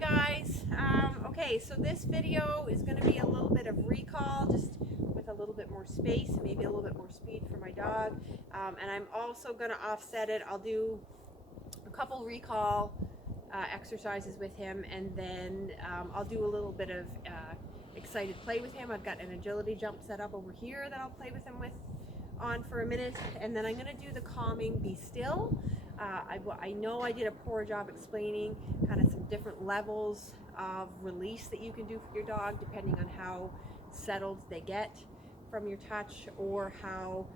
Hi guys. Okay, so this video is going to be a little bit of recall, just with a little bit more space, maybe a little bit more speed for my dog. And I'm also going to offset it. I'll do a couple recall exercises with him, and then I'll do a little bit of excited play with him. I've got an agility jump set up over here that I'll play with him on for a minute, and then I'm going to do the calming be still. I know I did a poor job explaining kind of some different levels of release that you can do for your dog depending on how settled they get from your touch or how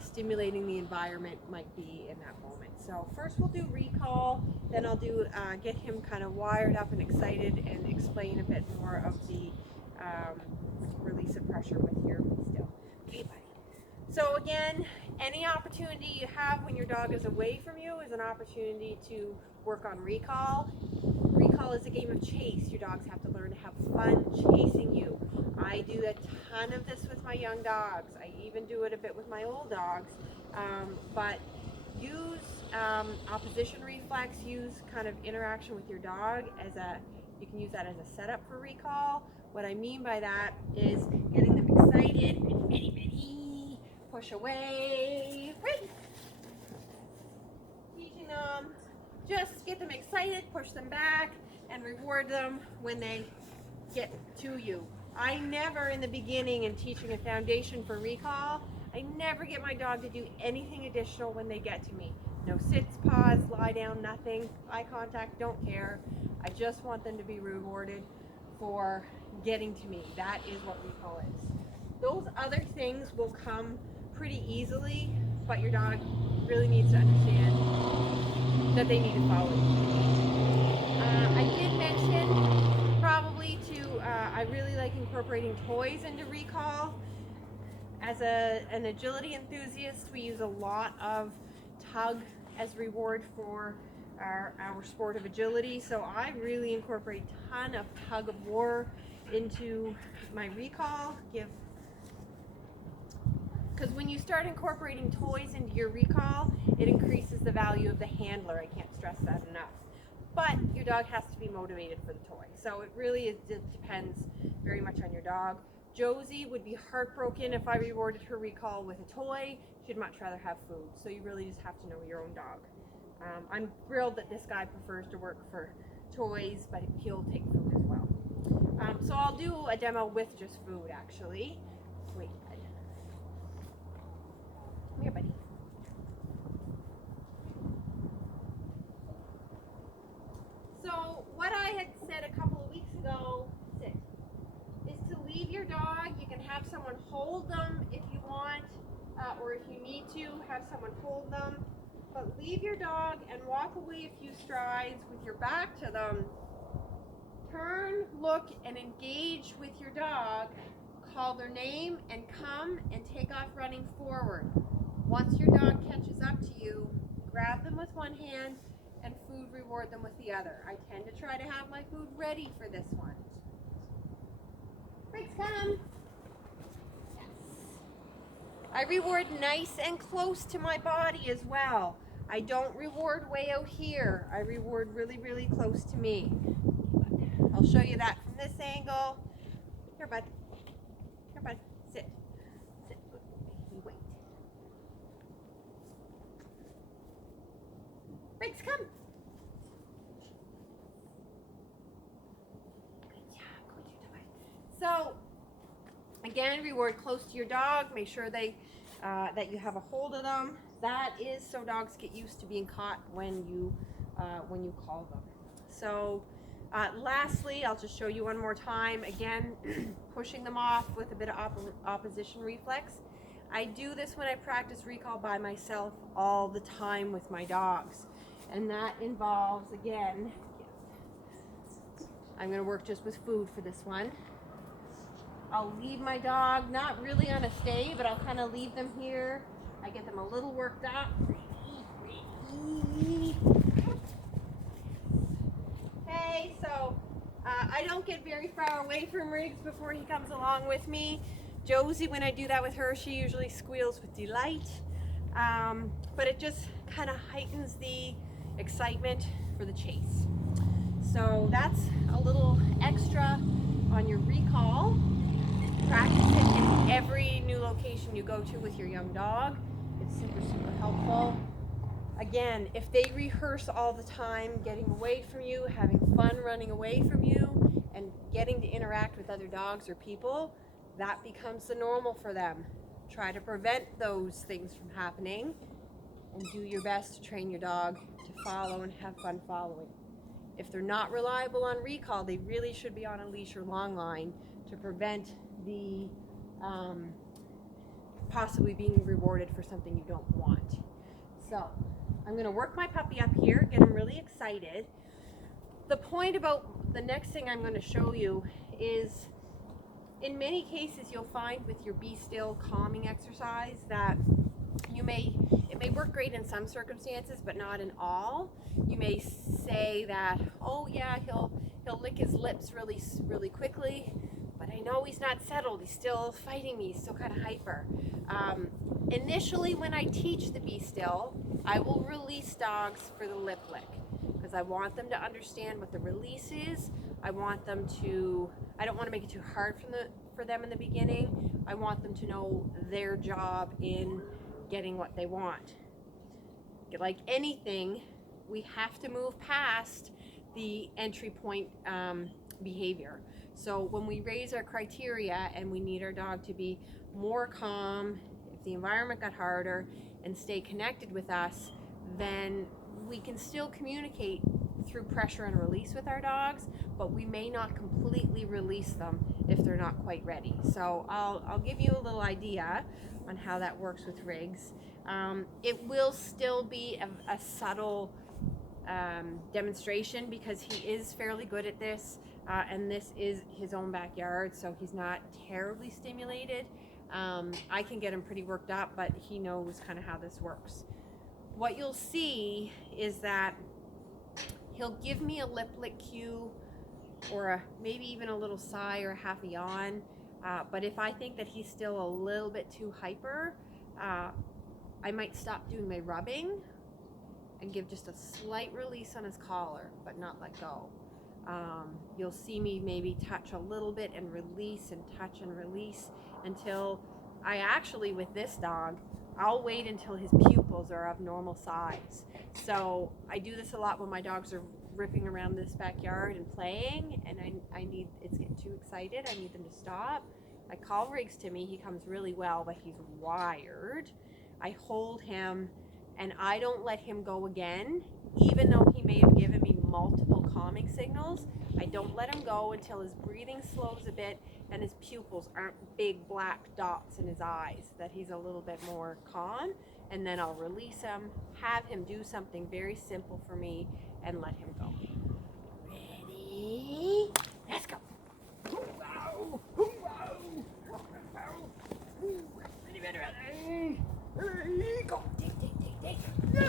stimulating the environment might be in that moment. So first we'll do recall, then I'll do get him kind of wired up and excited and explain a bit more of the release of pressure with your be still. Okay, buddy. So again, any opportunity you have when your dog is away from you is an opportunity to work on recall. Recall is a game of chase. Your dogs have to learn to have fun chasing you. I do a ton of this with my young dogs. I even do it a bit with my old dogs. But use opposition reflex, use kind of interaction with your dog you can use that as a setup for recall. What I mean by that is getting them excited and bitty, push away, right? Teaching them, just get them excited, push them back, and reward them when they get to you. I never, in the beginning in teaching a foundation for recall, I never get my dog to do anything additional when they get to me. No sits, paws, lie down, nothing, eye contact, don't care. I just want them to be rewarded for getting to me. That is what recall is. Those other things will come pretty easily, but your dog really needs to understand that they need to follow you. I did mention probably I really like incorporating toys into recall. As an agility enthusiast, we use a lot of tug as reward for our sport of agility. So I really incorporate a ton of tug of war into my recall. Because when you start incorporating toys into your recall, it increases the value of the handler. I can't stress that enough. But your dog has to be motivated for the toy. So it really depends very much on your dog. Josie would be heartbroken if I rewarded her recall with a toy. She'd much rather have food. So you really just have to know your own dog. I'm thrilled that this guy prefers to work for toys, but he'll take food as well. So I'll do a demo with just food, actually. Wait, bud. Come here, buddy. So what I had said a couple of weeks ago, sit, is to leave your dog. You can have someone hold them if you want, or if you need to, have someone hold them. But leave your dog and walk away a few strides with your back to them. Turn, look, and engage with your dog. Call their name and come and take off running forward. Once your dog catches up to you, grab them with one hand and food reward them with the other. I tend to try to have my food ready for this one. Breaks come. I reward nice and close to my body as well. I don't reward way out here. I reward really, really close to me. I'll show you that from this angle. Here, bud. Here, bud. Sit. Sit. Wait. Breaks, come. Good job. Good job. So, again, reward close to your dog. Make sure that you have a hold of them. That is so dogs get used to being caught when you call them. So lastly, I'll just show you one more time. Again, pushing them off with a bit of opposition reflex. I do this when I practice recall by myself all the time with my dogs. And that involves, again, I'm going to work just with food for this one. I'll leave my dog, not really on a stay, but I'll kind of leave them here. I get them a little worked up. Okay, so I don't get very far away from Riggs before he comes along with me. Josie, when I do that with her, she usually squeals with delight. But it just kind of heightens the excitement for the chase. So that's a little extra on your recall. Practice it in every new location you go to with your young dog. It's super, super helpful. Again, if they rehearse all the time, getting away from you, having fun running away from you, and getting to interact with other dogs or people, that becomes the normal for them. Try to prevent those things from happening and do your best to train your dog to follow and have fun following. If they're not reliable on recall, they really should be on a leash or long line to prevent the possibly being rewarded for something you don't want. So I'm going to work my puppy up here, get him really excited. The point about the next thing I'm going to show you is, in many cases you'll find with your Be Still calming exercise that it may work great in some circumstances, but not in all. You may say that, oh yeah, he'll lick his lips really quickly, but I know he's not settled. He's still fighting me. He's still kind of hyper. Initially, when I teach the Be Still, I will release dogs for the lip lick because I want them to understand what the release is. I don't want to make it too hard for them in the beginning. I want them to know their job in getting what they want. Like anything, we have to move past the entry point behavior. So when we raise our criteria and we need our dog to be more calm, if the environment got harder, and stay connected with us, then we can still communicate through pressure and release with our dogs, but we may not completely release them if they're not quite ready. So I'll give you a little idea on how that works with Riggs. It will still be a subtle demonstration because he is fairly good at this, and this is his own backyard, so he's not terribly stimulated. I can get him pretty worked up, but he knows kind of how this works. What you'll see is that he'll give me a lip lick cue or maybe even a little sigh or half a yawn, but if I think that he's still a little bit too hyper, I might stop doing my rubbing and give just a slight release on his collar, but not let go. You'll see me maybe touch a little bit and release and touch and release until with this dog, I'll wait until his pupils are of normal size. So I do this a lot when my dogs are ripping around this backyard and playing, and it's getting too excited. I need them to stop. I call Riggs to me. He comes really well, but he's wired. I hold him and I don't let him go again, even though he may have given me multiple calming signals. I don't let him go until his breathing slows a bit and his pupils aren't big black dots in his eyes, that he's a little bit more calm, and then I'll release him, have him do something very simple for me, and let him go. Ready? Let's go. Ready, go. Dig. No.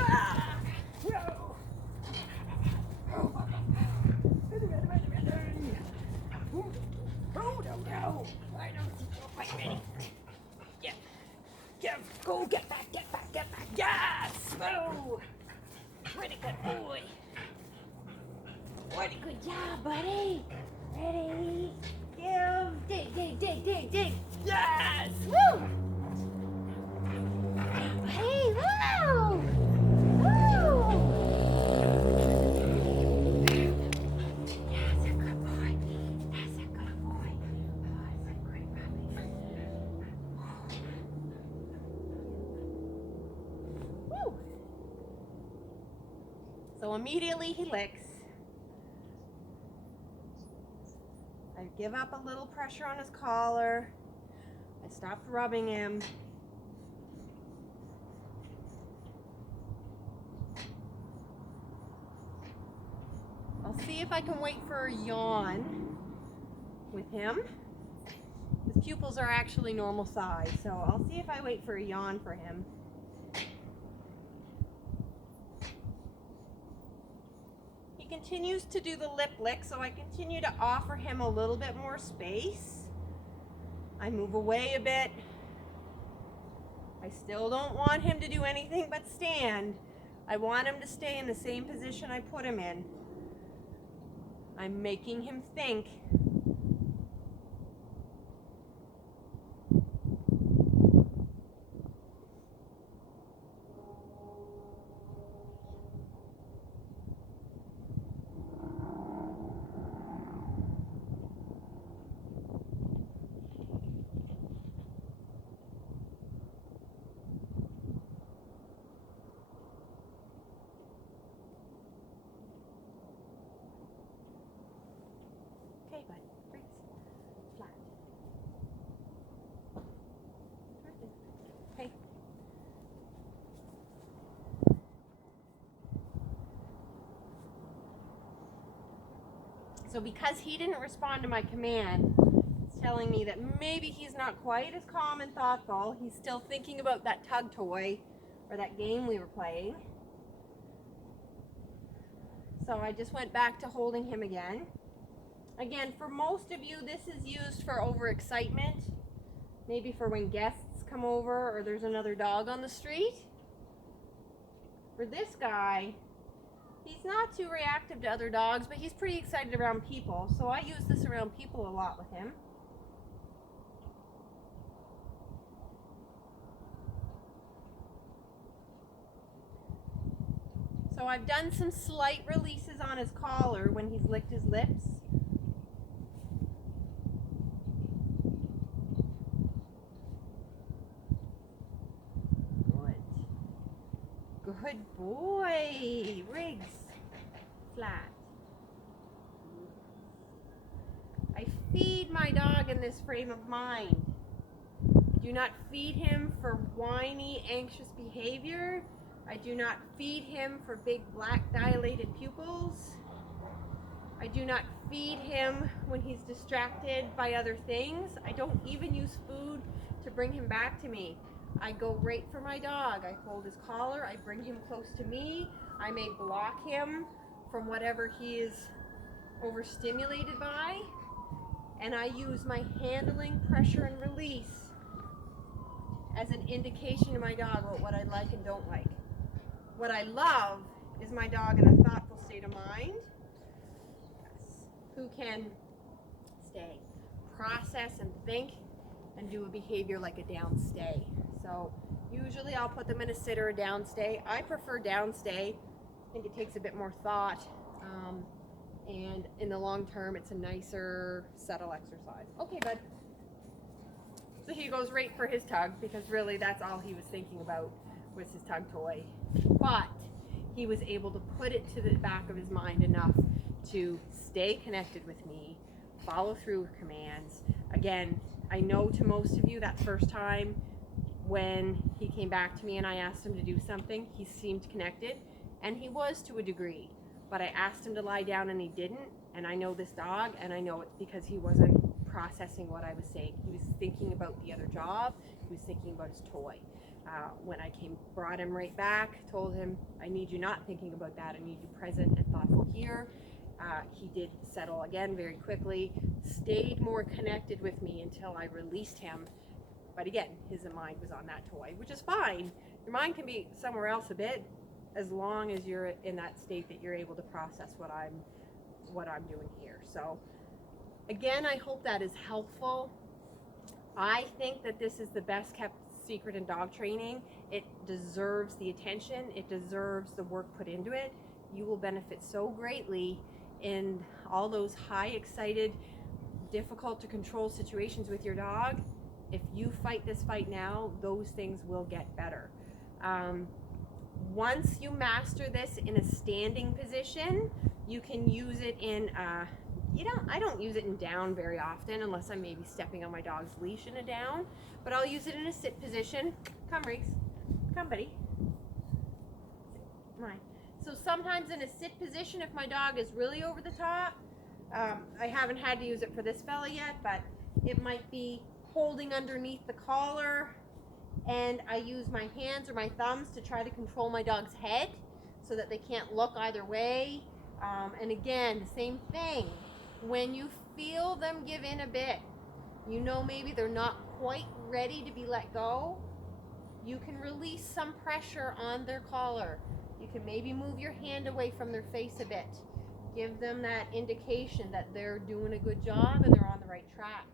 I don't think you're quite ready. Yeah. Go, get back. Yes! Whoa! Pretty good boy. What a good job, buddy. Ready? Give. Dig. Yes! Woo! Hey, woo! That's a good boy. Oh, that's a great puppy. Woo! So immediately he licks. I give up a little pressure on his collar. I stopped rubbing him. I'll see if I can wait for a yawn with him. His pupils are actually normal size, so I'll see if I wait for a yawn for him. He continues to do the lip lick, so I continue to offer him a little bit more space. I move away a bit. I still don't want him to do anything but stand. I want him to stay in the same position I put him in. I'm making him think. Okay, bud. Briggs. Flat. Okay. So because he didn't respond to my command, it's telling me that maybe he's not quite as calm and thoughtful. He's still thinking about that tug toy or that game we were playing. So I just went back to holding him again. Again, for most of you, this is used for overexcitement. Maybe for when guests come over or there's another dog on the street. For this guy, he's not too reactive to other dogs, but he's pretty excited around people. So I use this around people a lot with him. So I've done some slight releases on his collar when he's licked his lips. Good. Good boy. Riggs. Flat. I feed my dog in this frame of mind. Do not feed him for whiny, anxious behavior. I do not feed him for big black dilated pupils. I do not feed him when he's distracted by other things. I don't even use food to bring him back to me. I go right for my dog. I hold his collar. I bring him close to me. I may block him from whatever he is overstimulated by. And I use my handling, pressure, and release as an indication to my dog about what I like and don't like. What I love is my dog in a thoughtful state of mind. Yes. Who can stay, process and think and do a behavior like a down stay. So usually I'll put them in a sit or a down stay. I prefer down stay. I think it takes a bit more thought. And in the long term, it's a nicer, subtle exercise. Okay, bud. So he goes right for his tug because really that's all he was thinking about was his tug toy. But he was able to put it to the back of his mind enough to stay connected with me, follow through with commands. Again, I know to most of you that first time when he came back to me and I asked him to do something, he seemed connected, and he was to a degree. But I asked him to lie down and he didn't, and I know this dog, and I know it's because he wasn't processing what I was saying. He was thinking about the other job, he was thinking about his toy. When I brought him right back, told him, I need you not thinking about that, I need you present and thoughtful here. He did settle again very quickly, stayed more connected with me until I released him. But again, his mind was on that toy, which is fine. Your mind can be somewhere else a bit, as long as you're in that state that you're able to process what I'm doing here. So again, I hope that is helpful. I think that this is the best kept secret in dog training. It deserves the attention. It deserves the work put into it. You will benefit so greatly in all those high excited, difficult to control situations with your dog. If you fight this fight now, those things will get better. Once you master this in a standing position, you can use it in I don't use it in down very often unless I'm maybe stepping on my dog's leash in a down, but I'll use it in a sit position. Come, Riggs. Come, buddy. Come on. So sometimes in a sit position, if my dog is really over the top, I haven't had to use it for this fella yet, but it might be holding underneath the collar, and I use my hands or my thumbs to try to control my dog's head so that they can't look either way. And again, the same thing. When you feel them give in a bit, you know maybe they're not quite ready to be let go, you can release some pressure on their collar. You can maybe move your hand away from their face a bit. give them that indication that they're doing a good job and they're on the right track.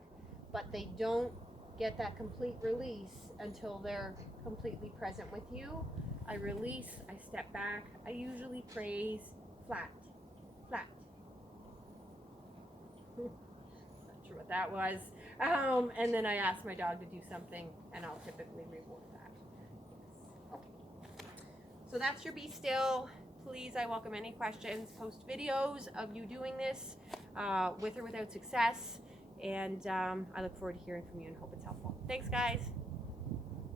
But they don't get that complete release until they're completely present with you. I release, I step back, I usually praise flat, flat. Not sure what that was. And then I ask my dog to do something, and I'll typically reward that. Okay. So that's your Be Still. Please, I welcome any questions. Post videos of you doing this with or without success. And I look forward to hearing from you and hope it's helpful. Thanks, guys.